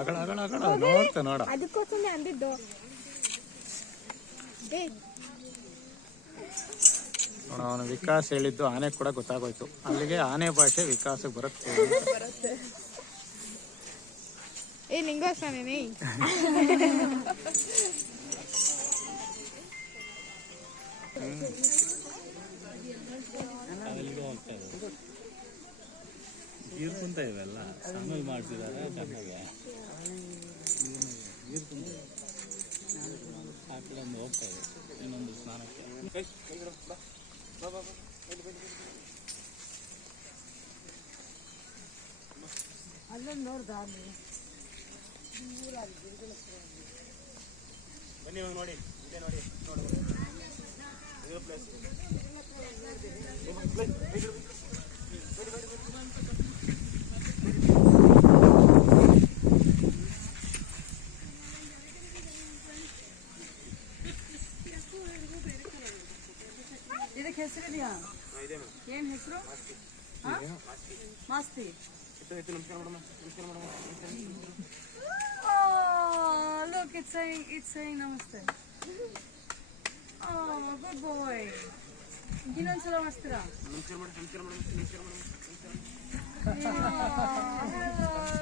ಅಗಳ ಅಗಳ ಅಗಳ ನೋಡ್ತಾ ನೋಡ. ಅದಕ್ಕೋಸ್ಕರ ಅಂದಿದ್ದು. ನೋಡ ಅವನು ವಿಕಾಸ್ ಹೇಳಿದ್ದು ಆನೆ ಕೂಡ ಗೊತ್ತಾಗೋಯ್ತು. ಅಲ್ಲಿಗೆ ಆನೆ ಭಾಷೆ ವಿಕಾಸಕ್ಕೆ ಬರುತ್ತೆ. ಏ ನಿಂಗೋಸ್ಕರನೇ ಗೀರ್ಕುಂತ ಇವೆಲ್ಲ ಸಾಮೇಲ್ ಮಾಡ್ತಿದ್ದಾರೆ ಚೆನ್ನಾಗೆ. ಗೀರ್ಕುಂತ ಆ ಕಡೆ ಒಂದು ಹೋಗ್ತಾ ಇದೆ ಇನ್ನೊಂದು ಸ್ನಾನಕ್ಕೆ. ಅಲ್ಲೊಂದು ನೋಡ್ದ ಬನ್ನಿ ಇವಾಗ ನೋಡಿ ಇದೆ ನೋಡಿ ಇದು ಪ್ಲೇಸ್ ಇದಕ್ಕೆ ಹೆಸರಿದೆಯಾ? ಏನ್ ಹೆಸರು? Masti. Look, it's saying namaste. Oh, good boy. ಇನ್ನೊಂದ್ಸಲ ಮಾಡಿಸ್ತೀರಾ? Hello.